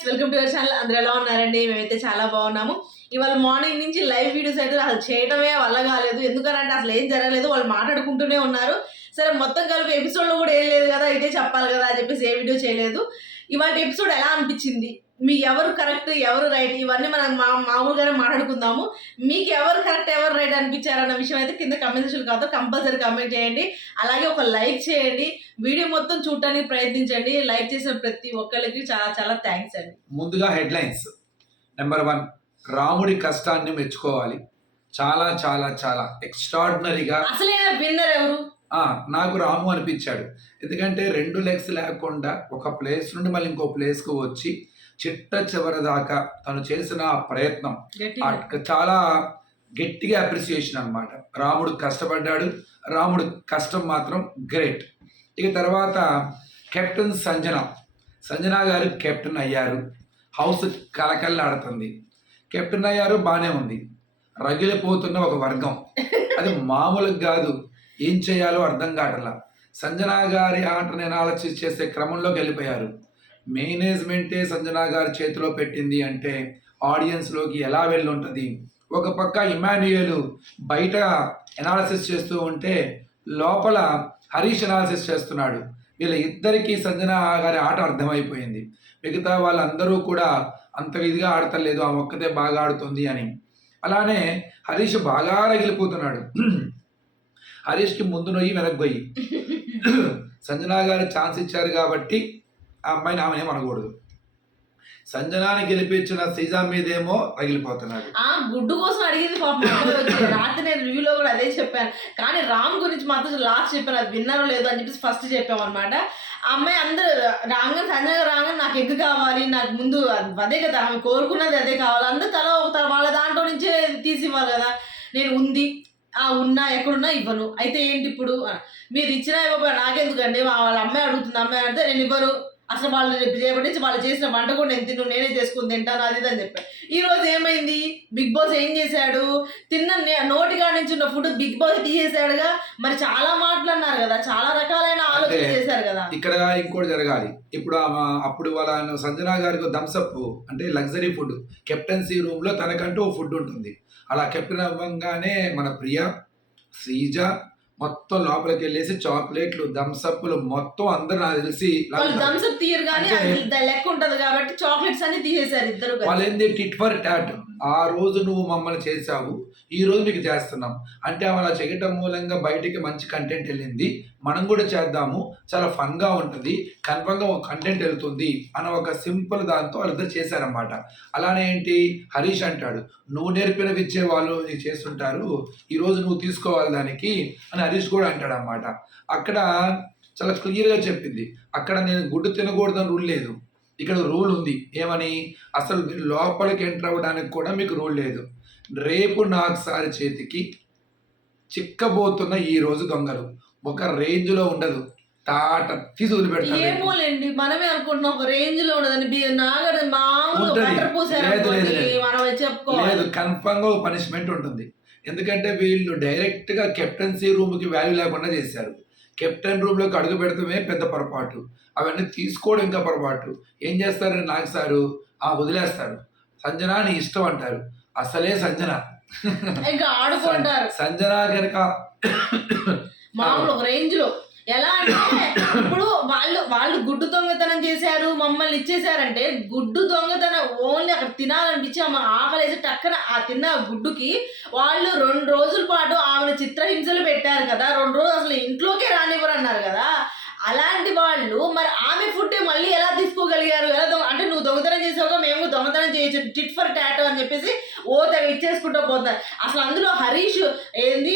Friends, welcome to our channel. అందరూ ఎలా ఉన్నారండి? మేమైతే చాలా బాగున్నాము. ఇవాళ మార్నింగ్ నుంచి లైవ్ వీడియోస్ అయితే అసలు చేయడమే వల్ల కాలేదు. ఎందుకంటే అసలు ఏం జరగలేదు, వాళ్ళు మాట్లాడుకుంటూనే ఉన్నారు. సరే మొత్తం కలిపి ఎపిసోడ్లో కూడా ఏం లేదు కదా, ఇదే చెప్పాలి కదా అని చెప్పేసి ఏ వీడియో చేయలేదు. ఇవాళ ఎపిసోడ్ ఎలా అనిపించింది, మీ ఎవరు కరెక్ట్ ఎవరు రైట్, ఇవన్నీ మనం మామూలుగానే మాట్లాడుకుందాము. మీకు ఎవరు కరెక్ట్ ఎవరు రైట్ అనిపించారన్న విషయం అయితే కింద కమెంట్ సెక్షన్ కాదు, కంపల్సరీ కమెంట్ చేయండి. అలాగే ఒక లైక్ చేయండి, వీడియో మొత్తం చూడటానికి ప్రయత్నించండి. లైక్ చేసిన ప్రతి ఒక్కరికి చాలా చాలా థ్యాంక్స్ అండి. ముందుగా హెడ్లైన్స్. నెంబర్ 1, రాముడి కష్టాన్ని మెచ్చుకోవాలి. చాలా చాలా చాలా ఎక్స్ట్రాడినరీగా. అసలే విన్నర్ ఎవరు? నాకు రాము అనిపించాడు. ఎందుకంటే 2 లెగ్స్ లేకుండా ఒక ప్లేస్ నుండి మళ్ళీ ఇంకో ప్లేస్కు వచ్చి చిట్ట చివరి దాకా తను చేసిన ప్రయత్నం చాలా గట్టిగా అప్రిసియేషన్ అనమాట. రాముడు కష్టపడ్డాడు, రాముడు కష్టం మాత్రం గ్రేట్. ఇక తర్వాత కెప్టెన్ సంజన గారు కెప్టెన్ అయ్యారు. హౌస్ కలకల్లాడుతుంది. కెప్టెన్ అయ్యారు, బాగానే ఉంది. రగిలిపోతున్న ఒక వర్గం, అది మామూలుగా కాదు. ఏం చేయాలో అర్థం కావట్లా. సంజన గారి ఆటను అనాలసిస్ చేసే క్రమంలోకి వెళ్ళిపోయారు. మేనేజ్మెంటే సంజన గారి చేతిలో పెట్టింది అంటే ఆడియన్స్లోకి ఎలా వెళ్ళి ఉంటుంది. ఒక పక్క ఇమాన్యుయల్ బయట అనాలసిస్ చేస్తూ ఉంటే లోపల హరీష్ అనాలసిస్ చేస్తున్నాడు. వీళ్ళ ఇద్దరికీ సంజన గారి ఆట అర్థమైపోయింది. మిగతా వాళ్ళందరూ కూడా అంత ఇదిగా ఆడతలేదు, ఆ ఒక్కతే బాగా ఆడుతుంది అని. అలానే హరీష్ బాగా రగిలిపోతున్నాడు. హరీష్కి ముందు నొయ్యి వెనక్కి పోయి సంజన గారు ఛాన్స్ ఇచ్చారు కాబట్టి ఆ అమ్మాయిని ఆమెనే అనకూడదు. సంజనాని గెలిపించిన సీజా మీదేమో రగిలిపోతున్నాడు. గుడ్డు కోసం అడిగింది రాత్రి నేను రివ్యూలో కూడా అదే చెప్పాను. కానీ రామ్ గురించి మాత్రం లాస్ట్ చెప్పాను, అది విన్నారో లేదో అని చెప్పేసి ఫస్ట్ చెప్పాము అనమాట. ఆ అమ్మాయి అందరూ రాగానే సంజన రాగానే నాకు ఎగ్గు కావాలి, నాకు ముందు అదే కదా ఆమె కోరుకున్నది, అదే కావాలి. అందరూ తల వాళ్ళ దాంట్లో నుంచే తీసి ఇవ్వాలి కదా. నేను ఉంది ఉన్నా ఎక్కడున్నా ఇవ్వను, అయితే ఏంటి ఇప్పుడు మీరు ఇచ్చినా ఇవ్వబోయా నాకెందుకండి, వాళ్ళ అమ్మాయి అడుగుతుంది. అమ్మాయి అడితే నేను ఇవ్వను, అసలు వాళ్ళు రేపటి వాళ్ళు చేసిన వంట కూడా నేను నేనే చేసుకుని తింటాను అది అని చెప్పాను. ఈ రోజు ఏమైంది, బిగ్ బాస్ ఏం చేశాడు, నోటిగా నుంచి ఉన్న ఫుడ్ బిగ్ బాస్ తీసేసాడుగా. మరి చాలా మాట్లాడినారు కదా, చాలా రకాలైన ఆలోచన చేశారు కదా. ఇక్కడ ఇంకోటి జరగాలి. ఇప్పుడు అప్పుడు వాళ్ళ సంజన గారికి థమ్స్అప్ అంటే లగ్జరీ ఫుడ్, కెప్టెన్సీ రూమ్ లో తనకంటూ ఫుడ్ ఉంటుంది. అలా కెప్టెన్ అవ్వగానే మన ప్రియా, శ్రీజ మొత్తం లోపలికి వెళ్ళేసి చాక్లెట్లు, థమ్స్అప్లు మొత్తం అందరూ నాకు తెలిసి థమ్స్అప్ తీయరు కానీ లెక్క ఉంటది కాబట్టి చాక్లెట్స్ అన్ని తీసేశారు ఇద్దరు. వాళ్ళు ఏంది టిట్ ఫర్ టాట్. ఆ రోజు నువ్వు మమ్మల్ని చేసావు, ఈ రోజు నీకు చేస్తున్నాం అంటే అలా చేయటం మూలంగా బయటికి మంచి కంటెంట్ వెళ్ళింది. మనం కూడా చేద్దాము, చాలా ఫన్గా ఉంటుంది, కన్ఫర్మ్గా ఒక కంటెంట్ వెళ్తుంది అన్న ఒక సింపుల్ దాంతో వాళ్ళిద్దరు చేశారన్నమాట. అలానే ఏంటి హరీష్ అంటాడు, నువ్వు నేర్పిన విచ్చే వాళ్ళు నీకు చేస్తుంటారు, ఈరోజు నువ్వు తీసుకోవాలి దానికి అని హరీష్ కూడా అంటాడు అన్నమాట. అక్కడ చాలా క్లియర్గా చెప్పింది. అక్కడ నేను గుడ్డు తినకూడదని రూల్ లేదు, ఇక్కడ రూల్ ఉంది. ఏమని, అసలు లోపలికి ఎంటర్ అవ్వడానికి కూడా మీకు రూల్ లేదు. రేపు నాకు సారి చేతికి చిక్కబోతున్న ఈ రోజు దొంగలు ఒక రేంజ్ లో ఉండదు, తాట తీసి వదిలిపెడతారు. ఏమోలేండి, మనమే అనుకుంటున్నాం ఒక రేంజ్ లో ఉండదని. లేదు, కన్ఫర్మ్ గా పనిష్మెంట్ ఉంటుంది. ఎందుకంటే వీళ్ళు డైరెక్ట్ గా కెప్టెన్సీ రూమ్ కి వాల్యూ లేకుండా చేశారు. కెప్టెన్ రూమ్ లోకి అడుగు పెడతామే పెద్ద పొరపాటు, అవన్నీ తీసుకోవడం ఇంకా పొరపాటు. ఏం చేస్తారు, నాకు సారు వదిలేస్తారు. సంజన నీ ఇష్టం అంటారు. అసలే సంజన సంజన కనుక మామూలు రేంజ్ లో ఎలా అంటే ఇప్పుడు వాళ్ళు గుడ్డు దొంగతనం చేశారు, మమ్మల్ని ఇచ్చేసారంటే గుడ్డు దొంగతనం ఓన్లీ అక్కడ తినాలనిపించి ఆమె ఆకలేసి టక్కన ఆ తిన్న గుడ్డుకి వాళ్ళు 2 రోజుల పాటు ఆమెను చిత్రహింసలు పెట్టారు కదా. 2 రోజులు అసలు ఇంట్లోకే రానివ్వరు అన్నారు కదా. అలాంటి వాళ్ళు మరి ఆమె ఫుడ్ మళ్ళీ ఎలా తీసుకోగలిగారు? అంటే నువ్వు దొంగతనం చేసావుగా, మేము దొంగతనం చేయొచ్చు, టిట్ ఫర్ టాటో అని చెప్పేసి తెగ ఇచ్చేసుకుంటూ పోతారు. అసలు అందులో హరీష్ ఏంది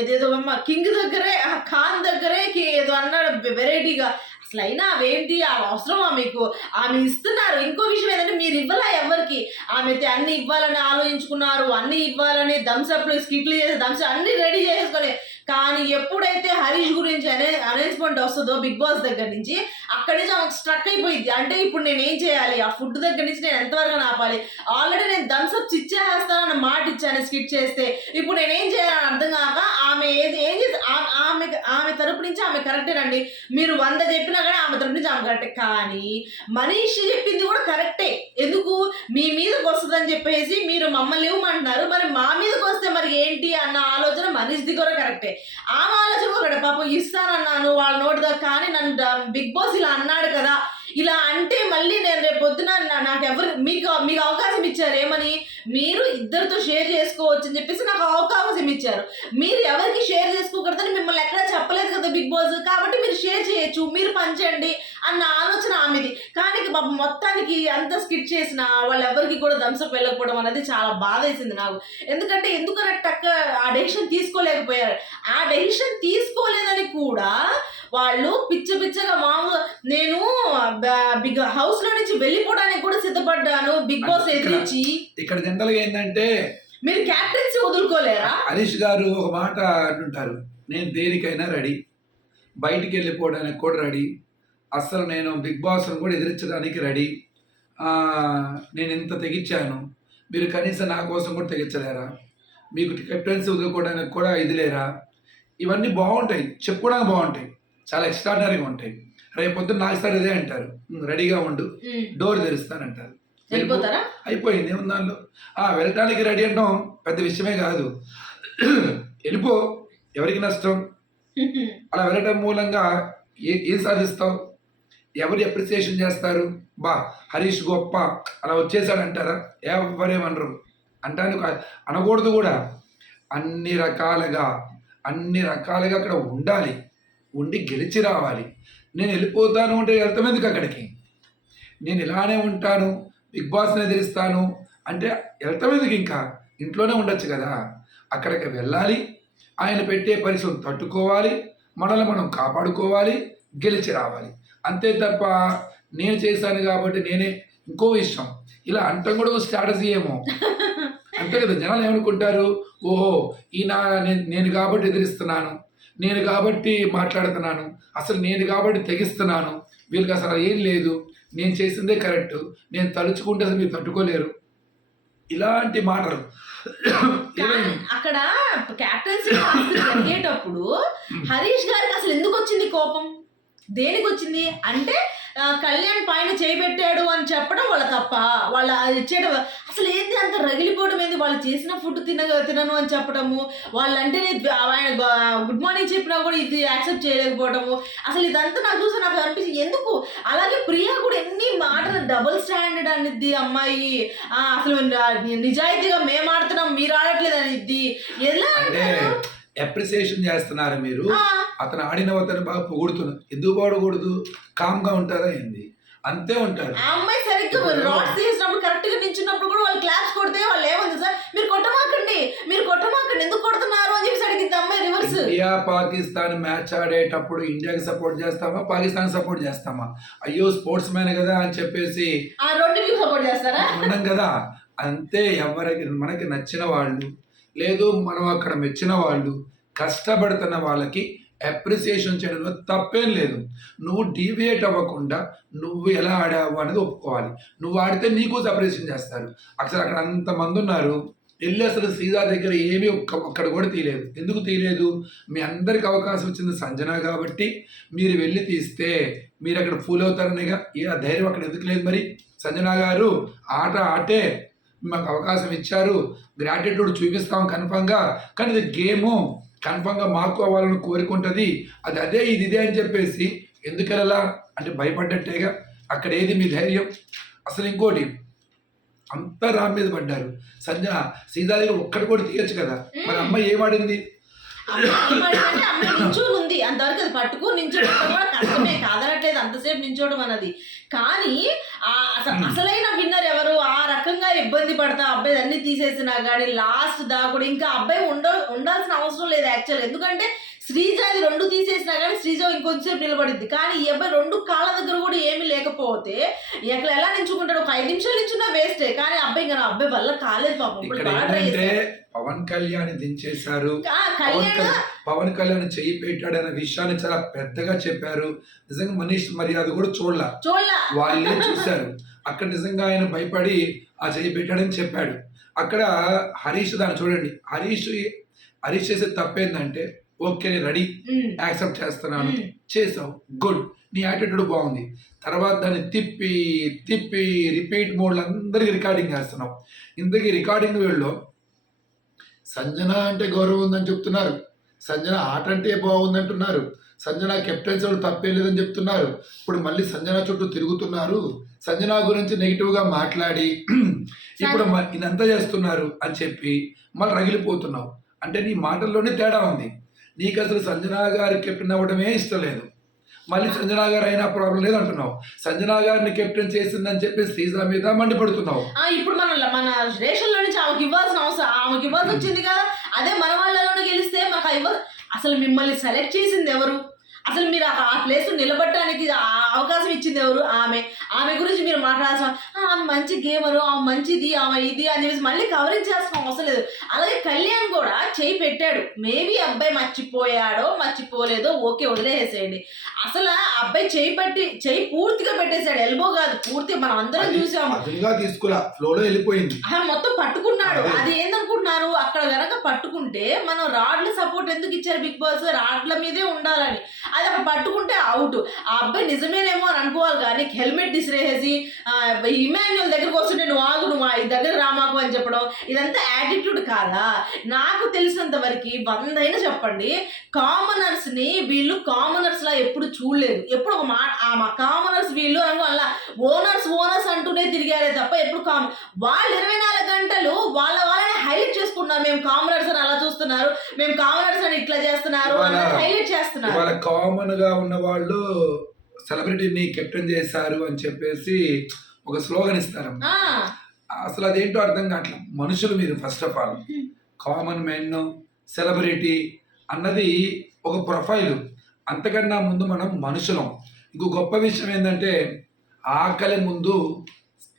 ఏదేదో కింగ్ దగ్గరే ఖాన్ దగ్గరే ఏదో అన్నాడు వెరైటీగా. అసలు అయినా అవేంటి, అవసరమా మీకు? ఆమె ఇస్తున్నారు. ఇంకో విషయం ఏంటంటే మీరు ఇవ్వాలా ఎవరికి, ఆమె అయితే అన్ని ఇవ్వాలని ఆలోచించుకున్నారు, అన్ని ఇవ్వాలని థమ్స్అప్లు స్కిట్లు చేసి థమ్స్అప్ అన్ని రెడీ చేసుకొని. కానీ ఎప్పుడైతే హరీష్ గురించి అనౌన్స్మెంట్ వస్తుందో బిగ్ బాస్ దగ్గర నుంచి, అక్కడి నుంచి ఆమెకు స్ట్రక్ అయిపోయింది. అంటే ఇప్పుడు నేను ఏం చేయాలి, ఆ ఫుడ్ దగ్గర నుంచి నేను ఎంతవరకు ఆపాలి? ఆల్రెడీ నేను థమ్స్అప్ ఇచ్చేస్తానని మాట ఇచ్చాను స్కిట్ చేస్తే, ఇప్పుడు నేను ఏం చేయాలని అర్థం కాక ఆమె ఏం చేసి ఆమె తరపు నుంచి ఆమె కరెక్టేనండి. మీరు 100 చెప్పినా కానీ ఆమె తరపు నుంచి ఆమె కరెక్టే. కానీ మనీష్ చెప్పింది కూడా కరెక్టే. అని చెప్పేసి మీరు మమ్మల్ని ఇవ్వమంటున్నారు, మరి మా మీదకి వస్తే మరి ఏంటి అన్న ఆలోచన మనీష్ది కూడా కరెక్టే. ఆమె ఆలోచన ఒకటి, పాపం ఇస్తానన్నాను వాళ్ళ నోటి దగ్గర, కానీ నన్ను బిగ్ బాస్ ఇలా అన్నాడు కదా, ఇలా అంటే మళ్ళీ నేను రేపు పొద్దున నాకు ఎవరు మీకు అవకాశం ఇచ్చారు ఏమని, మీరు ఇద్దరితో షేర్ చేసుకోవచ్చు అని చెప్పేసి నాకు అవకాశం ఇచ్చారు. మీరు ఎవరికి షేర్ చేసుకోకూడదని మిమ్మల్ని ఎక్కడా చెప్పలేదు కదా బిగ్ బాస్, కాబట్టి మీరు షేర్ చేయొచ్చు, మీరు పంచండి అన్న ఆలోచన ఆమెది. కానీ మొత్తానికి అంత స్కిట్ చేసిన వాళ్ళెవరికి కూడా థమ్స్అప్ వెళ్ళకపోవడం అనేది చాలా బాధ వేసింది నాకు. ఎందుకంటే ఎందుకన్నా ఆ డెసిషన్ తీసుకోలేకపోయారు. ఆ డెసిషన్ తీసుకోలేదని కూడా వాళ్ళు పిచ్చగా మామూలుగా నేను బిగ్ హౌస్ లో నుంచి వెళ్ళిపోవడానికి కూడా సిద్ధపడ్డాను బిగ్ బాస్ ఎదిరించి. ఇక్కడ జనరల్ గా ఏంటంటే మీరు క్యాప్టెన్సీ వదులుకోలేరా? హరీష్ గారు ఒక మాట అంటుంటారు, నేను దేనికైనా రెడీ, బయటికి వెళ్ళిపోవడానికి కూడా రెడీ, అసలు నేను బిగ్ బాస్ను కూడా ఎదిరించడానికి రెడీ, నేను ఇంత తెగించాను, మీరు కనీసం నా కోసం కూడా తెగించలేరా, మీకు కెప్టెన్సీ వదులుకోవడానికి కూడా ఇది లేరా. ఇవన్నీ బాగుంటాయి, చెప్పుకోవడానికి బాగుంటాయి, చాలా ఎక్స్ట్రాడనరీగా ఉంటాయి. రేపు పొద్దున్న నాకు సార్ ఇదే అంటారు, రెడీగా ఉండు, డోర్ తెరుస్తానంటారు. అయిపోయింది ఏముంది దానిలో. వెళ్ళటానికి రెడీ అంటాం పెద్ద విషయమే కాదు, వెళ్ళిపో, ఎవరికి నష్టం. అలా వెళ్ళటం మూలంగా ఏం సాధిస్తావు, ఎవరు అప్రిసియేషన్ చేస్తారు, బా హరీష్ గొప్ప అలా వచ్చేసాడు అంటారా, ఎవరేమనరు. అంటానికి అనకూడదు కూడా. అన్ని రకాలుగా అక్కడ ఉండాలి, ఉండి గెలిచి రావాలి. నేను వెళ్ళిపోతాను అంటే వెళ్తాం ఎందుకు అక్కడికి, నేను ఇలానే ఉంటాను బిగ్ బాస్ని ఎదిరిస్తాను అంటే వెళ్తాం ఎందుకు, ఇంకా ఇంట్లోనే ఉండొచ్చు కదా. అక్కడికి వెళ్ళాలి, ఆయన పెట్టే పరిస్థితులు తట్టుకోవాలి, మనల్ని మనం కాపాడుకోవాలి, గెలిచి రావాలి. అంతే తప్ప నేను చేశాను కాబట్టి నేనే. ఇంకో విషయం, ఇలా అంటాం కూడా ఒక స్ట్రాటజీ ఏమో, అంతే కదా. జనాలు ఏమనుకుంటారు, ఓహో ఈయన నేను కాబట్టి ఎదిరిస్తున్నాను, నేను కాబట్టి మాట్లాడుతున్నాను, అసలు నేను కాబట్టి తెగిస్తున్నాను, వీళ్ళకి అసలు ఏం లేదు, నేను చేసిందే కరెక్ట్, నేను తలుచుకుంటే అసలు మీరు తట్టుకోలేరు, ఇలాంటి మాటలు. అక్కడ క్యాప్టెన్సీ జరిగేటప్పుడు హరీష్ గారికి అసలు ఎందుకు వచ్చింది కోపం, దేనికి వచ్చింది అంటే కళ్యాణ్ పైన చేయబెట్టాడు అని చెప్పడం వాళ్ళ తప్ప, వాళ్ళ ఇచ్చేయడం అసలు ఏంది అంత రగిలిపోవడం ఏంది, వాళ్ళు చేసిన ఫుడ్ తినను అని చెప్పడము, వాళ్ళంటే ఆయన గుడ్ మార్నింగ్ చెప్పినా కూడా ఇది యాక్సెప్ట్ చేయలేకపోవడము, అసలు ఇదంతా నాకు చూసి నాకు అనిపించింది ఎందుకు. అలాగే ప్రియా కూడా ఎన్ని మాటలు డబుల్ స్టాండర్డ్ అనిద్ది అమ్మాయి, అసలు నిజాయితీగా మేము ఆడుతున్నాం మీరు ఆడట్లేదు అనిద్ది. ఎలా అంటే అప్రిసియేషన్ చేస్తున్నారు మీరు, అతను ఆడిన అతను బాగా పొగుడుతున్నారు, ఎందుకు పాడకూడదు, కామ్గా ఉంటారా ఏంది, అంతే ఉంటారు. ఆ అమ్మాయి సరిగ్గా రాడ్స్ తీసినప్పుడు కరెక్ట్ గా నించున్నప్పుడు కూడా వాళ్ళు క్లాప్స్ కొడితే వాళ్ళు ఏముంది సార్ మీరు కొట్టమాకండి ఎందుకు కొడుతున్నారు అని చెప్పి అడిగింది అమ్మాయి రివర్స్. ఇండియా పాకిస్తాన్ మ్యాచ్ ఆడేటప్పుడు ఇండియాకి సపోర్ట్ చేస్తామా పాకిస్తాన్ సపోర్ట్ చేస్తామా, అయ్యో స్పోర్ట్స్ మ్యాన్ కదా అని చెప్పేసి ఆ రెండుకి సపోర్ట్ చేస్తారా, ఉన్నాం కదా. అంతే, ఎవరికి మనకి నచ్చిన వాళ్ళు లేదు మనం అక్కడ మెచ్చిన వాళ్ళు కష్టపడుతున్న వాళ్ళకి అప్రిసియేషన్ చేయడంలో తప్పేం లేదు. నువ్వు డీవియేట్ అవ్వకుండా నువ్వు ఎలా ఆడావు అనేది ఒప్పుకోవాలి. నువ్వు ఆడితే నీకు అప్రిసియేషన్ చేస్తారు. అసలు అక్కడ అంతమంది ఉన్నారు, వెళ్ళి అసలు సీదా దగ్గర ఏమీ ఒక్కడ కూడా తీయలేదు. ఎందుకు తీయలేదు, మీ అందరికి అవకాశం వచ్చింది సంజన కాబట్టి మీరు వెళ్ళి తీస్తే మీరు అక్కడ ఫూల్ అవుతారనేగా. ఆ ధైర్యం అక్కడ ఎందుకు లేదు మరి. సంజన గారు ఆటే మాకు అవకాశం ఇచ్చారు, గ్రాటిట్యూడ్ చూపిస్తాం కన్ఫామ్గా, కానీ ఇది గేము కన్ఫామ్గా మాకు అవ్వాలని కోరుకుంటుంది, అది అదే ఇది ఇదే అని చెప్పేసి ఎందుకు వెళ్ళాలా అంటే భయపడ్డట్టేగా. అక్కడ ఏది మీ ధైర్యం. అసలు ఇంకోటి, అంతా రామ్ మీద పడ్డారు. సంజన సీదా దగ్గర ఒక్కటి కూడా తీయచ్చు కదా, మరి అమ్మాయి ఏమాడింది, అమ్మాయి నించోని ఉంది అంతవరకు, అది పట్టుకుని నించోడం కూడా కష్టమే కాదనట్లేదు అంతసేపు నించోవడం అన్నది. కానీ అసలైన విన్నర్ ఎవరు, ఆ రకంగా ఇబ్బంది పడతా అబ్బాయి అన్ని తీసేసినా కానీ లాస్ట్ దాకా ఇంకా అబ్బాయి ఉండాల్సిన అవసరం లేదు యాక్చువల్. ఎందుకంటే శ్రీజ అది రెండు తీసేసినా కానీ శ్రీజ ఇంకొంచెంసేపు నిలబడింది, కానీ ఈ అబ్బాయి రెండు కాళ్ళ దగ్గర కూడా ఏమీ లేకపోతే ఎక్కడ ఎలా నించుకుంటాడు, ఒక 5 నిమిషాలు నించున్నా వేస్టే. కానీ అబ్బాయి ఇంకా అబ్బాయి వల్ల కాలేదు పాపం. పవన్ కళ్యాణ్ దించేశారు, పవన్ కళ్యాణ్ చెయ్యి పెట్టాడు అనే విషయాన్ని చాలా పెద్దగా చెప్పారు. నిజంగా మనీష్ మర్యాద కూడా చూడలా, వాళ్ళే చూశారు. అక్కడ నిజంగా ఆయన భయపడి ఆ చెయ్యి పెట్టాడని చెప్పాడు. అక్కడ హరీష్ దాన్ని చూడండి, హరీష్ చేసే తప్పేందంటే ఓకే నేను రెడీ, యాక్సెప్ట్ చేస్తున్నాను, చేసావు గుడ్, నీ యాటిట్యూడ్ బాగుంది. తర్వాత దాన్ని తిప్పి తిప్పి రిపీట్ మోడ్లో అందరికీ రికార్డింగ్ చేస్తున్నావు. ఇంతకీ రికార్డింగ్ వీళ్ళు సంజన అంటే గౌరవం ఉందని చెప్తున్నారు, సంజన ఆట అంటే బాగుందంటున్నారు, సంజన కెప్టెన్సీ వాళ్ళు తప్పే లేదని చెప్తున్నారు. ఇప్పుడు మళ్ళీ సంజన చుట్టూ తిరుగుతున్నారు, సంజన గురించి నెగిటివ్గా మాట్లాడి ఇప్పుడు ఇదంతా చేస్తున్నారు అని చెప్పి మళ్ళీ రగిలిపోతున్నావు. అంటే నీ మాటల్లోనే తేడా ఉంది. నీకు అసలు సంజన గారి కెప్టెన్ అవ్వడమే ఇష్టం లేదు, మళ్ళీ సంజన గారు అయినా ప్రాబ్లం లేదు అంటున్నావు. సంజన గారిని కెప్టెన్ చేసిందని చెప్పి శ్రీజ మీద మండిపడుతున్నావు. ఇప్పుడు మన రేషన్ లో నుంచి ఆమెకి ఇవ్వాల్సిన అవసరం, ఆమెకి ఇవ్వాల్సి వచ్చింది కదా. అదే మన వాళ్ళలోనే గెలిస్తే మనకు అసలు మిమ్మల్ని సెలెక్ట్ చేసింది ఎవరు? అసలు మీరు ఆ ప్లేస్ నిలబడటానికి అవకాశం ఇచ్చింది ఎవరు? ఆమె గురించి మీరు మాట్లాడాల్సిన ఆమె మంచి గేమరు, ఆమె మంచిది, ఆమె ఇది అని చెప్పేసి మళ్ళీ కవరేజ్ చేయాల్సిన అవసరం లేదు. అలాగే కళ్యాణ్ కూడా చేయి పెట్టాడు, మేబీ అబ్బాయి మర్చిపోయాడో మర్చిపోలేదో ఓకే వదిలేసేయండి. అసలు ఆ అబ్బాయి చేయి పూర్తిగా పెట్టేశాడు, ఎల్బో కాదు, పూర్తిగా మనం అందరం చూసాము. వెళ్ళిపోయింది, మొత్తం పట్టుకున్నాడు. అది ఏందనుకుంటున్నారు, అక్కడ గనక పట్టుకుంటే మనం రాడ్ల సపోర్ట్ ఎందుకు ఇచ్చారు బిగ్ బాస్? రాడ్ల మీదే ఉండాలని. అది అక్కడ పట్టుకుంటే అవుట్. ఆ అబ్బాయి నిజమేనేమో అని అనుకోవాలి, కానీ హెల్మెట్ తీసిరేసి ఇమాన్యుల్ దగ్గరకు వస్తుంటే నువ్వు ఆగు, నువ్వు ఈ దగ్గర రామాకు అని చెప్పడం, ఇదంతా యాటిట్యూడ్ కాదా? నాకు తెలిసినంత వరకు 100 అయినా చెప్పండి, వీళ్ళు కామనర్స్ లా ఎప్పుడు చూడలేదు. ఎప్పుడు ఒక మాట కామనర్స్ వీళ్ళు అలా ఓనర్స్ అంటూనే తిరిగారే తప్ప ఎప్పుడు వాళ్ళు 24 గంటలు వాళ్ళని హైలైట్ చేసుకున్నారు. మేము కామనర్స్ అని అలా చూస్తున్నారు, మేము కామనర్స్ అని ఇట్లా చేస్తున్నారు అని హైలైట్ చేస్తున్నారు. వాళ్ళ కామన్ గా ఉన్న వాళ్ళు సెలబ్రిటీని కెప్టెన్ చేశారు అని చెప్పేసి ఒక స్లోగన్ ఇస్తారు. అసలు అదేంటో అర్థం కావట్లేదు. మనుషులు మీరు first of all common men, celebrity అన్నది ఒక ప్రొఫైలు, అంతకన్నా ముందు మనం మనుషులం. ఇంకో గొప్ప విషయం ఏంటంటే ఆకలి ముందు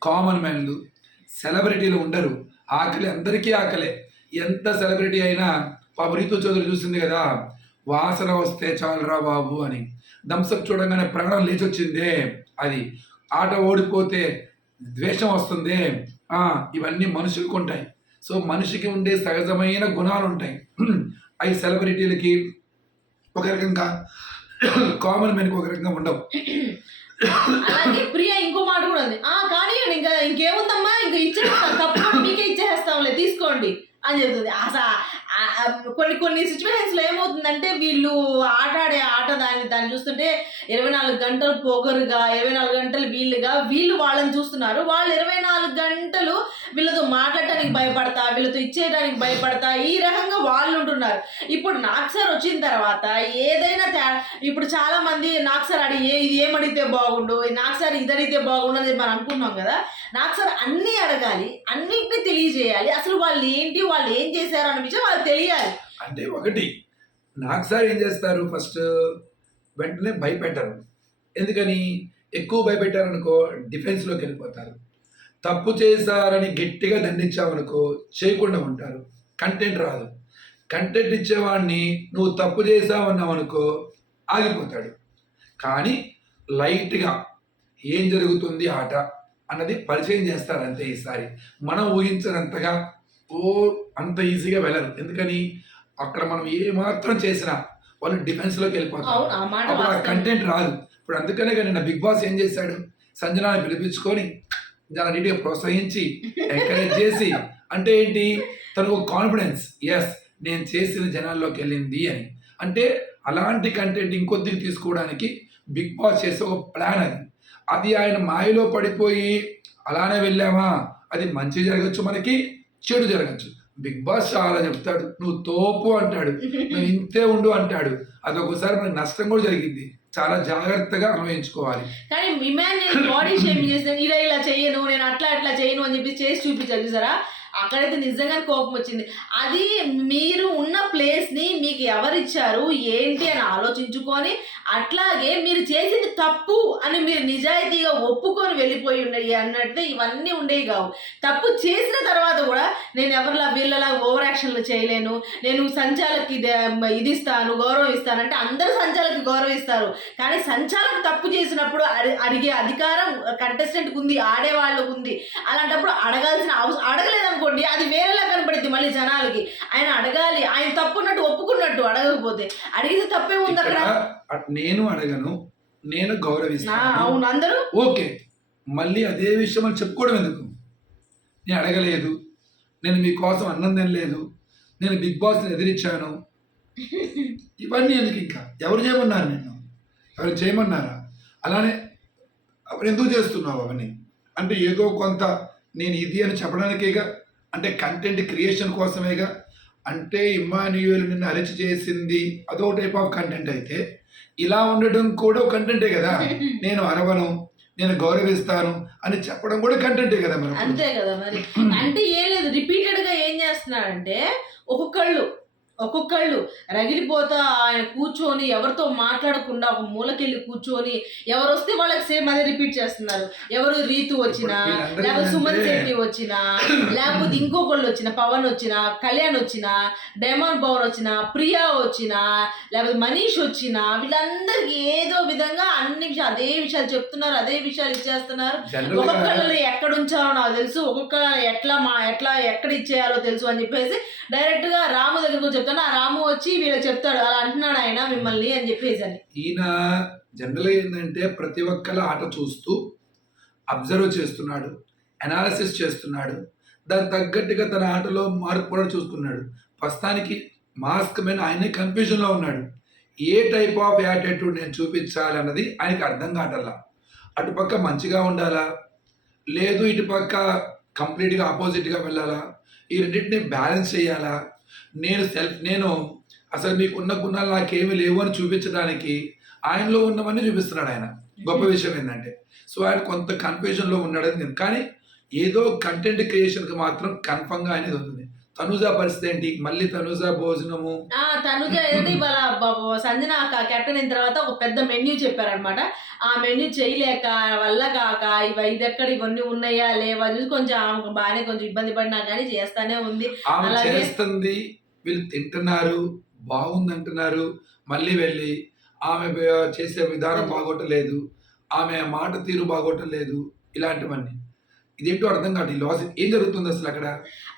కామన్ మెన్లు, సెలబ్రిటీలు ఉండరు. ఆకలి అందరికీ ఆకలే. ఎంత సెలబ్రిటీ అయినా పాప రీతు చౌదరి చూసింది కదా, వాసన వస్తే చాలురా బాబు అని. థమ్సప్ చూడంగానే ప్రాణం లేచొచ్చిందే, అది ఆట ఓడిపోతే ద్వేషం వస్తుంది. ఇవన్నీ మనుషులకు ఉంటాయి. సో మనిషికి ఉండే సహజమైన గుణాలు ఉంటాయి. అవి సెలబ్రిటీలకి ఒక రకంగా, కామన్ మెన్కి ఒక రకంగా ఉండవు. అలాగే ప్రియా ఇంకో మాట కూడా ఉంది, కానీ ఇంకా ఇంకేముందమ్మా, ఇంకా ఇచ్చేస్తాం, కప్పు మీకే ఇచ్చేస్తాంలే తీసుకోండి అని చెప్తుంది. కొన్ని సిచ్యువేషన్స్ లో ఏమవుతుందంటే వీళ్ళు ఆడే ఆట దాన్ని చూస్తుంటే 24 గంటలు పొగరుగా, 24 గంటలు వీళ్ళు వాళ్ళని చూస్తున్నారు. వాళ్ళు 24 గంటలు వీళ్ళతో మాట్లాడటానికి భయపడతా, వీళ్ళతో ఇచ్చేయడానికి భయపడతా, ఈ రకంగా వాళ్ళు ఉంటున్నారు. ఇప్పుడు నాగ్ సార్ వచ్చిన తర్వాత ఏదైనా ఇప్పుడు చాలా మంది నాగ్ సార్ ఇది ఏమడిగితే బాగుండు, నాగ్ సార్ ఇది అడిగితే బాగుండు అని మనం అనుకుంటున్నాం కదా. నాగ్ సార్ అన్నీ అడగాలి, అన్నింటినీ తెలియజేయాలి. అసలు వాళ్ళు ఏంటి, వాళ్ళు ఏం చేశారు అన్న విషయం వాళ్ళు తెలియాలి. అంటే ఒకటి నాగ్ సార్ ఏం చేస్తారు, ఫస్ట్ వెంటనే భయపెట్టారు. ఎందుకని? ఎక్కువ భయపెట్టారనుకో డిఫెన్స్లోకి వెళ్ళిపోతారు. తప్పు చేశారని గట్టిగా దండించామనుకో చేయకుండా ఉంటారు, కంటెంట్ రాదు. కంటెంట్ ఇచ్చేవాడిని నువ్వు తప్పు చేసావన్నావు అనుకో ఆగిపోతాడు. కానీ లైట్గా ఏం జరుగుతుంది ఆట అన్నది పరిచయం చేస్తారు అంతే. ఈసారి మనం ఊహించినంతగా అంత ఈజీగా వెళ్ళరు. ఎందుకని? అక్కడ మనం ఏ మాత్రం చేసినా వాళ్ళు డిఫెన్స్లోకి వెళ్ళిపోతారు, అప్పుడు ఆ కంటెంట్ రాదు. ఇప్పుడు అందుకనే కానీ నిన్న బిగ్ బాస్ ఏం చేశాడు, సంజనాని పిలిపించుకొని చాలా నీట్గా ప్రోత్సహించి ఎంకరేజ్ చేసి, అంటే ఏంటి, తనకు కాన్ఫిడెన్స్, ఎస్ నేను చేసిన జనాల్లోకి వెళ్ళింది అని. అంటే అలాంటి కంటెంట్ ఇంకొద్దిగా తీసుకోవడానికి బిగ్ బాస్ చేసే ఒక ప్లాన్ అది. అది ఆయన మాయలో పడిపోయి అలానే వెళ్ళామా, అది మంచి జరగచ్చు, మనకి చెడు జరగచ్చు. బిగ్ బాస్ చాలా చెప్తాడు, నువ్వు తోపు అంటాడు, నువ్వు ఇంతే ఉండు అంటాడు. అది ఒకసారి మనకి నష్టం కూడా జరిగింది. చాలా జాగ్రత్తగా అన్వయించుకోవాలి. కానీ ఇమాన్యుల్ బాడీ షేమింగ్ చేస్తే ఇలా చెయ్యను, నేను అట్లా చేయను అని చెప్పి చేసి చూపించారు చూసారా, అక్కడైతే నిజంగా కోపం వచ్చింది. అది మీరు ఉన్న ప్లేస్ని మీకు ఎవరిచ్చారు ఏంటి అని ఆలోచించుకొని, అట్లాగే మీరు చేసింది తప్పు అని మీరు నిజాయితీగా ఒప్పుకొని వెళ్ళిపోయి ఉన్నాయి అన్నట్టు ఇవన్నీ ఉండేవి కావు. తప్పు చేసిన తర్వాత కూడా నేను ఎవరిలా వీళ్ళలా ఓవర్ యాక్షన్లు చేయలేను, నేను సంచాలకి ఇది ఇస్తాను, గౌరవం ఇస్తాను అంటే అందరూ సంచాలకి గౌరవం ఇస్తారు. కానీ సంచాలకు తప్పు చేసినప్పుడు అడిగే అధికారం కంటెస్టెంట్కి ఉంది, ఆడేవాళ్ళకు ఉంది. అలాంటప్పుడు అడగాల్సిన అవసరం, అడగలేదనుకోండి అది వేరేలా కనపడుద్ది మళ్ళీ జనాలకి. ఆయన అడగాలి, ఆయన తప్పున్నట్టు ఒప్పుకున్నట్టు, అడగకపోతే అడిగితే తప్పే ఉంది అక్కడ. నేను అడగను, నేను గౌరవిస్తాను. అవును అందరూ ఓకే, మళ్ళీ అదే విషయం అని చెప్పుకోవడం ఎందుకు? నేను అడగలేదు, నేను మీకోసం అన్నం తినలేదు, నేను బిగ్ బాస్ని ఎదిరించాను, ఇవన్నీ ఎందుకు? ఇంకా ఎవరు చేయమన్నారు నిన్ను? ఎవరు చేయమన్నారా? అలానే అప్పుడు ఎందుకు చేస్తున్నావు అవన్నీ? అంటే ఏదో కొంత నేను ఇది అని చెప్పడానికేగా, అంటే కంటెంట్ క్రియేషన్ కోసమేగా. అంటే ఇమ్మాన్యుయల్ నిన్ను అరెస్ట్ చేసింది అదో టైప్ ఆఫ్ కంటెంట్ అయితే, ఇలా ఉండడం కూడా కంటెంటే కదా. నేను అరవను, నేను గౌరవిస్తాను అని చెప్పడం కూడా కంటెంటే కదా మరి. అంతే కదా మరి. అంటే ఏం లేదు, రిపీటెడ్ గా ఏం చేస్తున్నాడంటే ఒక్కొక్కళ్ళు రగిలిపోతా ఆయన కూర్చొని ఎవరితో మాట్లాడకుండా ఒక మూలకెళ్ళి కూర్చొని ఎవరు వస్తే వాళ్ళకి సేమ్ అదే రిపీట్ చేస్తున్నారు. ఎవరు రీతు వచ్చినా, లేకపోతే సుమన్ శెట్టి వచ్చినా, లేకపోతే ఇంకొకళ్ళు వచ్చిన పవన్ వచ్చినా, కళ్యాణ్ వచ్చినా, డైమండ్ పవన్ వచ్చినా, ప్రియా వచ్చినా, లేకపోతే మనీష్ వచ్చినా, వీళ్ళందరికీ ఏదో విధంగా అన్ని విషయాలు అదే విషయాలు చెప్తున్నారు, అదే విషయాలు ఇచ్చేస్తున్నారు. ఒక్కొక్కళ్ళు ఎక్కడ ఉంచాలో నాకు తెలుసు, ఒక్కొక్క ఎక్కడ ఇచ్చేయాలో తెలుసు అని చెప్పేసి డైరెక్ట్ గా రాము దగ్గరకు చెప్తాను. ఆ రాము వచ్చి వీళ్ళకి చెప్తాడు, అలా అంటున్నాడు ఆయన మిమ్మల్ని అని చెప్పేసి అని. ఈయన జనరల్గా ఏంటంటే ప్రతి ఒక్కళ్ళ ఆట చూస్తూ అబ్జర్వ్ చేస్తున్నాడు, అనాలిసిస్ చేస్తున్నాడు, దానికి తగ్గట్టుగా తన ఆటలో మార్పు కూడా చూసుకున్నాడు. ప్రస్తుతానికి మాస్క్ మీద ఆయనే కన్ఫ్యూజన్లో ఉన్నాడు. ఏ టైప్ ఆఫ్ యాటిట్యూడ్ నేను చూపించాలి అన్నది ఆయనకి అర్థం కావట్లా. అటుపక్క మంచిగా ఉండాలా, లేదు ఇటుపక్క కంప్లీట్గా ఆపోజిట్గా వెళ్ళాలా, ఈ రెండింటిని బ్యాలెన్స్ చేయాలా, నేను అసలు మీకున్న గుణాలు నాకేమీ లేవు అని చూపించడానికి ఆయనలో ఉన్నవన్నీ చూపిస్తున్నాడు ఆయన. గొప్ప విషయం ఏంటంటే, సో ఆయన కొంత కన్ఫ్యూజన్లో ఉన్నాడని నేను, కానీ ఏదో కంటెంట్ క్రియేషన్కి మాత్రం కన్ఫర్మ్గా అనేది ఉంది. తనుజ పరిస్థితి ఏంటి? మళ్ళీ తనుజ భోజనము, తనుజ ఏదైతే ఇవాళ సంజన కెప్టెన్ అయిన తర్వాత ఒక పెద్ద మెన్యూ చెప్పారనమాట. ఆ మెన్యూ చేయలేక వల్ల కాక ఇది ఎక్కడ ఇవన్నీ ఉన్నాయా లేవా చూసి కొంచెం ఆమెకు బాగానే కొంచెం ఇబ్బంది పడినా కానీ చేస్తానే ఉంది. ఆమె చేస్తుంది, వీళ్ళు తింటున్నారు, బాగుంది అంటున్నారు, మళ్ళీ వెళ్ళి ఆమె చేసే విధానం బాగోటలేదు, ఆమె మాట తీరు బాగోటలేదు, ఇలాంటివన్నీ ఇదేంటో అర్థం కాదు. ఈ లాస్ ఏం జరుగుతుంది అసలు అక్కడ?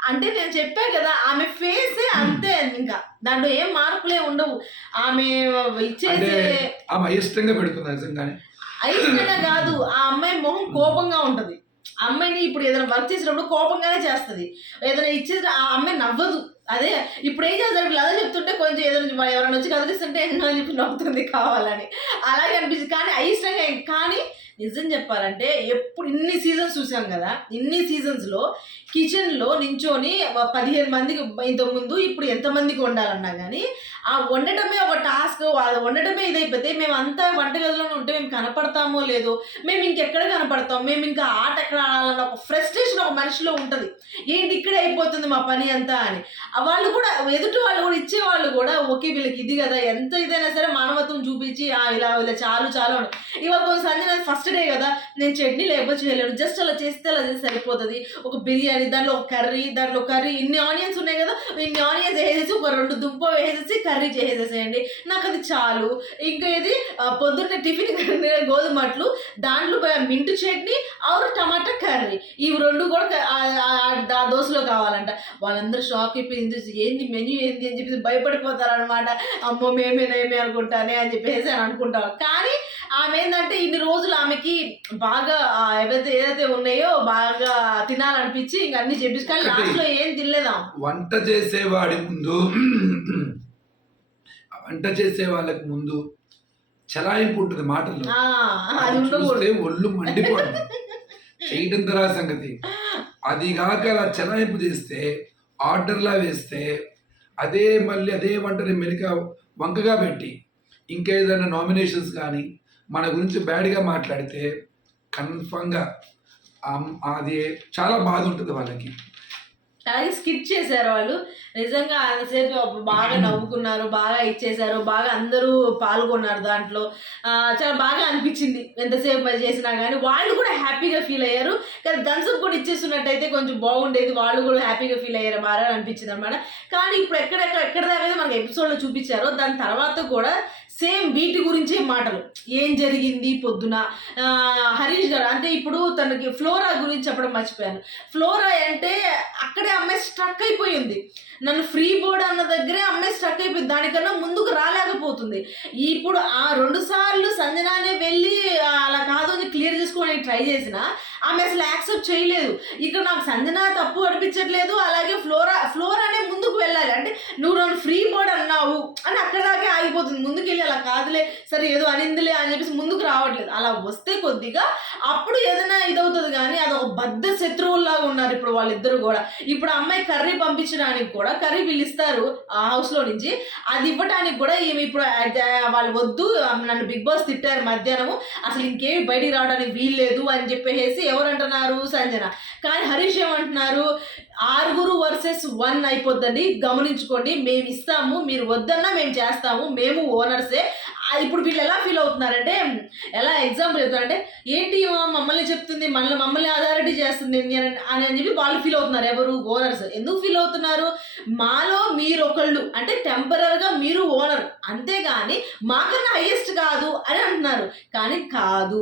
అంటే నేను చెప్పా కదా, ఆమె ఫేస్ అంతే, ఇంకా దాంట్లో ఏం మార్పులే ఉండవు. ఆమె ఇచ్చేసే ఆమె అయిష్టంగా పెడుతుంది నిజంగానే. అయిష్టంగా కాదు, ఆ అమ్మాయి మొహం కోపంగా ఉంటది. ఆ అమ్మాయిని ఇప్పుడు ఏదైనా వర్క్ చేసినప్పుడు కోపంగానే చేస్తుంది. ఏదైనా ఇచ్చేది ఆ అమ్మాయి నవ్వదు. అదే ఇప్పుడు ఏం చేస్తారు, వీళ్ళు అదే చెప్తుంటే కొంచెం ఏదైనా ఎవరైనా వచ్చి కదిలిస్తుంటే ఎన్నో అని చెప్పి నవ్వుతుంది కావాలని, అలాగే అనిపించింది. కానీ అయిష్టంగా కానీ నిజం చెప్పాలంటే ఎప్పుడు ఇన్ని సీజన్స్ చూసాం కదా, ఇన్ని సీజన్స్లో కిచెన్లో నించొని 15 మందికి ఇంతకుముందు ఇప్పుడు ఎంతమందికి వండాలన్నా కానీ ఆ వండటమే ఒక టాస్క్, అది వండటమే ఇదైపోతే మేము అంతా వంటగదిలోనే ఉంటే మేము కనపడతామో లేదో, మేము ఇంకెక్కడ కనపడతాం, మేము ఇంకా ఆట ఎక్కడ ఆడాలన్న ఒక ఫ్రస్ట్రేషన్ ఒక మనిషిలో ఉంటుంది. ఏంటి ఇక్కడే అయిపోతుంది మా పని అంతా అని. వాళ్ళు కూడా ఎదుటి వాళ్ళు కూడా ఇచ్చేవాళ్ళు కూడా ఓకే వీళ్ళకి ఇది కదా, ఎంత ఇదైనా సరే మానవత్వం చూపించి ఇలా చాలు ఇవాళ కొంచెం సంజన ఫస్ట్ డే కదా, నేను చట్నీ లేకపోతే చేయలేను, జస్ట్ అలా చేస్తే సరిపోతుంది. ఒక బిర్యానీ, దాంట్లో ఒక కర్రీ ఇన్ని ఆనియన్స్ ఉన్నాయి కదా, ఇన్ని ఆనియన్స్ వేసేసి ఒక 2 దుంప వేసేసి కర్రీ చేసేసేయండి, నాకు అది చాలు. ఇంకా ఇది పొద్దున్నే టిఫిన్ గోధుమ అట్లు, దాంట్లో మింటు చట్నీ ఆరు టమాటా కర్రీ, ఇవి 2 కూడా ఆ దోశలో కావాలంట. వాళ్ళందరూ షాక్ అయిపోయింది, ఏంది మెన్యూ ఏంది అని చెప్పేసి భయపడిపోతారు అనమాట. అమ్మో మేమేనేమి అనుకుంటానే అని చెప్పేసి అని అనుకుంటాం. కానీ ఆమె ఏంటంటే ఇన్ని రోజులు ఆమెకి బాగా ఏదైతే ఉన్నాయో బాగా తినాలనిపించి ఇంక అన్ని చెప్పేసి, కానీ లాస్ట్ లో ఏం తినలేదా. వంట చేసేవాడి ముందు వంట చేసే వాళ్ళకి ముందు చలాయింపు ఉంటుంది మాటల్లో, చూస్తే ఒళ్ళు మండిపోతుంది. చేయడం తరా సంగతి. అది కాక అలా చలాయింపు చేస్తే, ఆర్డర్లా వేస్తే, మళ్ళీ అదే వంటని వంకగా పెట్టి ఇంకేదైనా నామినేషన్స్ కానీ మన గురించి బ్యాడ్గా మాట్లాడితే కన్ఫర్మ్గా అది చాలా బాధ ఉంటుంది వాళ్ళకి. అలాగే స్కిప్ చేశారు వాళ్ళు. నిజంగా అంతసేపు బాగా నవ్వుకున్నారు, బాగా ఇచ్చేశారు, బాగా అందరూ పాల్గొన్నారు దాంట్లో. చాలా బాగా అనిపించింది ఎంతసేపు చేసినా కానీ. వాళ్ళు కూడా హ్యాపీగా ఫీల్ అయ్యారు. కానీ థమ్సప్ కూడా ఇచ్చేస్తున్నట్టయితే కొంచెం బాగుండేది, వాళ్ళు కూడా హ్యాపీగా ఫీల్ అయ్యారు బాగా అనిపించింది అనమాట. కానీ ఇప్పుడు ఎక్కడ దాకా మనకి ఎపిసోడ్లో చూపించారో దాని తర్వాత కూడా సేమ్ వీటి గురించే మాటలు. ఏం జరిగింది పొద్దున, హరీష్ గారు అంటే ఇప్పుడు తనకి ఫ్లోరా గురించి చెప్పడం మర్చిపోయాను. ఫ్లోరా అంటే అక్కడే అమ్మాయి స్ట్రక్ అయిపోయింది. నన్ను ఫ్రీ బోర్డ్ అన్న దగ్గరే అమ్మాయి స్ట్రక్ అయిపోయింది. దానికన్నా ముందుకు రాలేకపోతుంది. ఇప్పుడు ఆ 2 సార్లు సంజనానే వెళ్ళి అలా కాదు అని క్లియర్ చేసుకోవడానికి ట్రై చేసిన ఆమె అసలు యాక్సెప్ట్ చేయలేదు. ఇక్కడ నాకు సంజన తప్పు అనిపించట్లేదు, అలాగే ఫ్లోరానే ముందుకు వెళ్ళాలి. అంటే నువ్వు నన్ను ఫ్రీ బోర్డ్ అన్నావు అని అక్కడ దాకే ఆగిపోతుంది. ముందుకెళ్ళి అలా కాదులే సరే ఏదో అనిందిలే అని చెప్పేసి ముందుకు రావట్లేదు. అలా వస్తే కొద్దిగా అప్పుడు ఏదైనా ఇదవుతుంది. కానీ అదొక బద్ద శత్రువుల్లాగా ఉన్నారు ఇప్పుడు వాళ్ళిద్దరు కూడా. ఇప్పుడు అమ్మాయి కర్రీ పంపించడానికి కూడా కర్రీ వీళ్ళు ఇస్తారు ఆ హౌస్లో నుంచి, అది ఇవ్వడానికి కూడా ఈమె ఇప్పుడు వాళ్ళు వద్దు నన్ను బిగ్ బాస్ తిట్టారు మధ్యాహ్నము, అసలు ఇంకేమి బయటికి రావడానికి వీల్లేదు అని చెప్పేసి ఎవరు అంటున్నారు? సంజన. కానీ హరీష్ ఏమంటున్నారు? 6 vs 1 అయిపోద్దండి, గమనించుకోండి, మేము ఇస్తాము, మీరు వద్దన్నా మేము చేస్తాము, మేము ఓనర్సే. ఇప్పుడు వీళ్ళు ఎలా ఫీల్ అవుతున్నారంటే, ఎలా ఎగ్జాంపుల్ చెప్తారంటే, ఏంటి మమ్మల్ని చెప్తుంది, మమ్మల్ని అథారిటీ చేస్తుంది అని చెప్పి వాళ్ళు ఫీల్ అవుతున్నారు. ఎవరు? ఓనర్స్. ఎందుకు ఫీల్ అవుతున్నారు? మాలో మీరు ఒకళ్ళు అంటే టెంపరరీగా మీరు ఓనర్, అంతేగాని మాకన్నా హైయెస్ట్ కాదు అని అంటున్నారు. కానీ కాదు,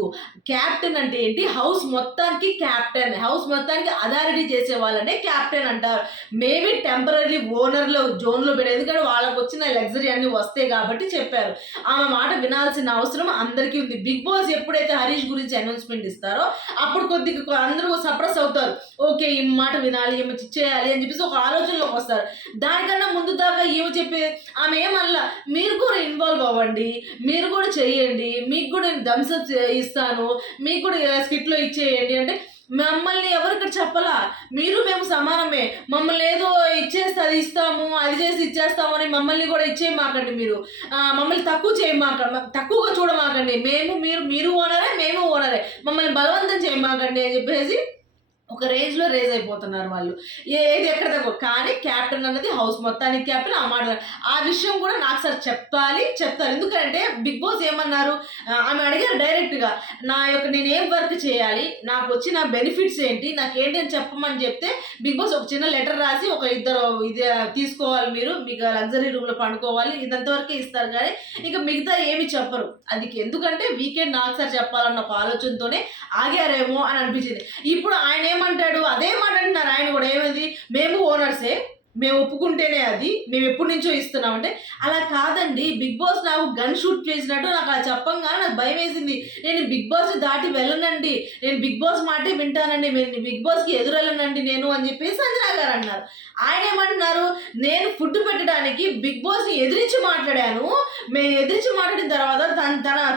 క్యాప్టెన్ అంటే ఏంటి? హౌస్ మొత్తానికి క్యాప్టెన్, హౌస్ మొత్తానికి అథారిటీ చేసే వాళ్ళనే క్యాప్టెన్ అంటారు. మేబీ టెంపరీ ఓనర్లో జోన్లో పెట్టారు, ఎందుకంటే వాళ్ళకు వచ్చిన లగ్జరీ అన్ని వస్తాయి కాబట్టి చెప్పారు. ఆమె మాట వినాల్సిన అవసరం అందరికీ ఉంది. బిగ్ బాస్ ఎప్పుడైతే హరీష్ గురించి అనౌన్స్మెంట్ ఇస్తారో అప్పుడు కొద్దిగా అందరూ సప్రెస్ అవుతారు. ఓకే ఈ మాట వినాలి, ఏమి చేయాలి అని చెప్పేసి ఒక ఆలోచనలోకి వస్తారు. దానికన్నా ముందు దాకా ఏమో చెప్పే ఆమె ఏమల్లా మీరు కూడా ఇన్వాల్వ్ అవ్వండి, మీరు కూడా చెయ్యండి, మీకు కూడా నేను థమ్స్అప్ ఇస్తాను, మీకు కూడా స్కిట్లో ఇచ్చేయండి అంటే మమ్మల్ని ఎవరు ఇక్కడ చెప్పలా. మీరు మేము సమానమే, మమ్మల్ని ఏదో ఇచ్చేస్తే అది ఇస్తాము, అది చేసి ఇచ్చేస్తాము అని మమ్మల్ని కూడా ఇచ్చేయమాకండి. మీరు మమ్మల్ని తక్కువగా చూడమాకండి. మీరు ఓనరే, మేము ఓనరే, మమ్మల్ని బలవంతం చేయమాకండి అని చెప్పేసి ఒక రేంజ్లో రేజ్ అయిపోతున్నారు వాళ్ళు. ఏది ఎక్కడ తక్కువ. కానీ క్యాప్టెన్ అన్నది హౌస్ మొత్తానికి క్యాప్టెన్. ఆ విషయం కూడా నాకు సార్ చెప్తారు. ఎందుకంటే బిగ్ బాస్ ఏమన్నారు, ఆమె అడిగారు డైరెక్ట్గా, నేను ఏం వర్క్ చేయాలి, నాకు వచ్చిన బెనిఫిట్స్ ఏంటి, నాకు ఏంటి అని చెప్పమని చెప్తే బిగ్ బాస్ ఒక చిన్న లెటర్ రాసి ఒక 2 ఇది తీసుకోవాలి, మీరు మీకు లగ్జరీ రూమ్లో పండుకోవాలి, ఇదంతవరకే ఇస్తారు. కానీ ఇంకా మిగతా ఏమి చెప్పరు. అది ఎందుకంటే వీకెండ్ నాకు సార్ చెప్పాలన్న ఒక ఆలోచనతోనే ఆగారేమో అని అనిపించింది. ఇప్పుడు ఆయన ఏమంటాడు? అదే మాట అంటున్నారు ఆయన కూడా. ఏమైంది? మేము ఓనర్సే, మేము ఒప్పుకుంటేనే అది, మేము ఎప్పటి నుంచో ఇస్తున్నామంటే అలా కాదండి. బిగ్ బాస్ నాకు గన్ షూట్ చేసినట్టు నాకు అలా చెప్పంగానే నాకు భయం వేసింది. నేను బిగ్ బాస్ దాటి వెళ్ళనండి, నేను బిగ్ బాస్ మాటే వింటానండి, నేను బిగ్ బాస్కి ఎదురెళ్ళనండి నేను అని చెప్పేసి సంజన గారు అన్నారు. ఆయన ఏమంటున్నారు? నేను ఫుడ్ పెట్టడానికి బిగ్ బాస్ని ఎదిరించి మాట్లాడాను, మేము ఎదిరించి మాట్లాడిన తర్వాత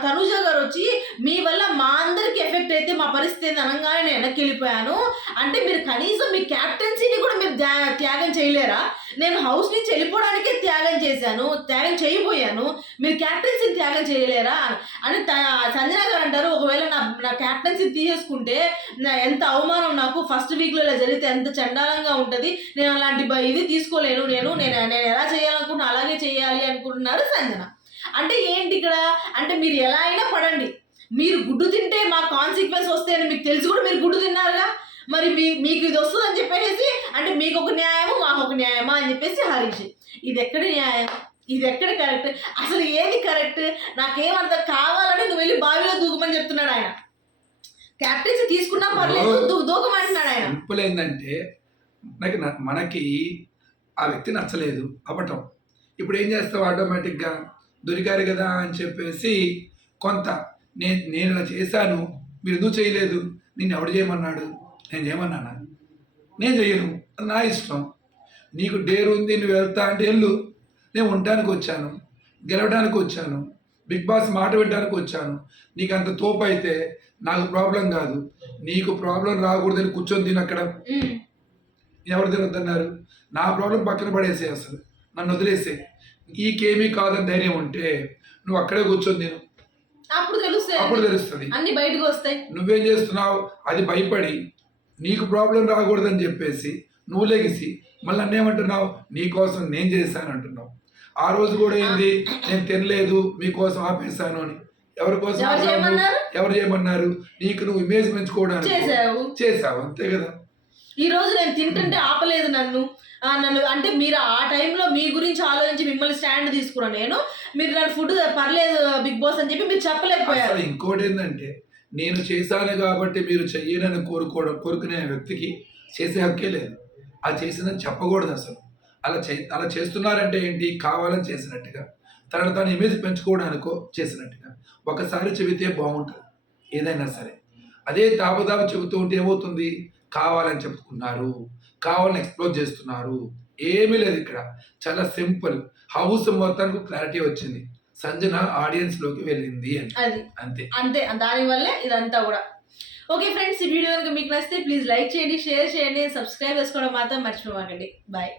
తనుజ గారు వచ్చి మీ వల్ల మా అందరికి ఎఫెక్ట్ అయితే మా పరిస్థితి ఏంది అనగానే నేను వెనక్కి వెళ్ళిపోయాను. అంటే మీరు కనీసం మీ క్యాప్టెన్సీని కూడా మీరు త్యాగం చేయలేరు. నేను హౌస్ నుంచి వెళ్ళిపోవడానికే త్యాగం చేయబోయాను, మీరు క్యాప్టెన్సీ త్యాగం చేయలేరా అని సంజన గారు అంటారు. ఒకవేళ నా క్యాప్టెన్సీ తీసేసుకుంటే ఎంత అవమానం నాకు, ఫస్ట్ వీక్లో ఇలా జరిగితే ఎంత చండాలంగా ఉంటుంది, నేను అలాంటి ఇది తీసుకోలేను, నేను ఎలా చేయాలనుకుంటున్నా అలాగే చేయాలి అనుకుంటున్నారు సంజన. అంటే ఏంటి ఇక్కడ అంటే మీరు ఎలా అయినా పడండి, మీరు గుడ్డు తింటే మా కాన్సిక్వెన్స్ వస్తాయని మీకు తెలిసి కూడా మీరు గుడ్డు తిన్నారుగా, మరి మీకు ఇది వస్తుందని చెప్పేసి అంటే మీకు ఒక న్యాయము మాకు ఒక న్యాయమా అని చెప్పేసి హరీష్. ఇది ఎక్కడ న్యాయం, ఇది ఎక్కడ కరెక్ట్, అసలు ఏది కరెక్ట్ నాకేమర్థం. కావాలని నువ్వు వెళ్ళి బావిలో దూకమని చెప్తున్నాడు ఆయన. క్యాప్టెన్సీ తీసుకున్నా పర్లేదు, దూకమంటున్నాడు ఆయన. సింపుల్ ఏంటంటే మనకి ఆ వ్యక్తి నచ్చలేదు అవ్వటం. ఇప్పుడు ఏం చేస్తావు? ఆటోమేటిక్గా దొరికారు కదా అని చెప్పేసి కొంత నేను ఇలా చేశాను, మీరు ఎందుకు చేయలేదు, నిన్ను ఎవడు చేయమన్నాడు, నేను చేయమన్నానా, నేను చెయ్యను, నా ఇష్టం, నీకు డేర్ ఉంది, నువ్వు వెళ్తా అంటే వెళ్ళు, నేను ఉండటానికి వచ్చాను, గెలవడానికి వచ్చాను, బిగ్ బాస్ మాట వినడానికి వచ్చాను. నీకు అంత తోపు అయితే నాకు ప్రాబ్లం కాదు, నీకు ప్రాబ్లం రాకూడదని కూర్చొని తిని అక్కడ ఎవరు తినొద్దన్నారు? నా ప్రాబ్లం పక్కన పడేసే, అసలు నన్ను వదిలేసే, నీకేమీ కాదని ధైర్యం ఉంటే నువ్వు అక్కడే కూర్చొని తిను, అప్పుడు తెలుస్తుంది, అన్ని బయటకు వస్తాయి. నువ్వేం చేస్తున్నావు? అది భయపడి నీకు ప్రాబ్లం రాకూడదని చెప్పేసి నువ్వు లెగిసి మళ్ళీ అన్నేమంటున్నావు, నీకోసం నేను చేశాను అంటున్నావు. ఆ రోజు కూడా ఏంది, నేను తినలేదు మీకోసం ఆపేశాను అని. ఎవరి కోసం? ఎవరు చేయమన్నారు? నీకు నువ్వు ఇమేజ్ పెంచుకోవడానికి చేసావు, అంతే కదా. ఈ రోజు నేను తింటుంటే ఆపలేదు నన్ను అంటే మీరు ఆ టైంలో మీ గురించి ఆలోచించి మిమ్మల్ని స్టాండ్ తీసుకున్నాను నేను. మీరు నన్ను ఫుడ్ పర్లేదు బిగ్ బాస్ అని చెప్పి మీరు చెప్పలేకపోయారు. అసలు ఇంకోటి ఏంటంటే నేను చేశాను కాబట్టి మీరు చెయ్యనని కోరుకునే వ్యక్తికి చేసే హక్కే లేదు. అది చేసిందని చెప్పకూడదు అసలు. అలా చేస్తున్నారంటే ఏంటి, కావాలని చేసినట్టుగా, తనను తాను ఇమేజ్ పెంచుకోవడానికో చేసినట్టుగా. ఒకసారి చెబితే బాగుంటుంది ఏదైనా సరే. అదే దాబదాబు చెబుతూ ఉంటే ఏమవుతుంది, కావాలని చెప్పుకున్నారు, కావాలని ఎక్స్ప్లోర్ చేస్తున్నారు. ఏమీ లేదు ఇక్కడ. చాలా సింపుల్. హౌస్ మొత్తానికి క్లారిటీ వచ్చింది, సంజన ఆడియన్స్ లోకి వెళ్ళింది అని. అది అంతే అంతే, దానివల్లే ఇదంతా కూడా. ఓకే ఫ్రెండ్స్, ఈ వీడియో కనుక మీకు నచ్చితే ప్లీజ్ లైక్ చేయండి, షేర్ చేయండి, సబ్స్క్రైబ్ చేసుకోవడం మాత్రం మర్చిపోకండి. బాయ్.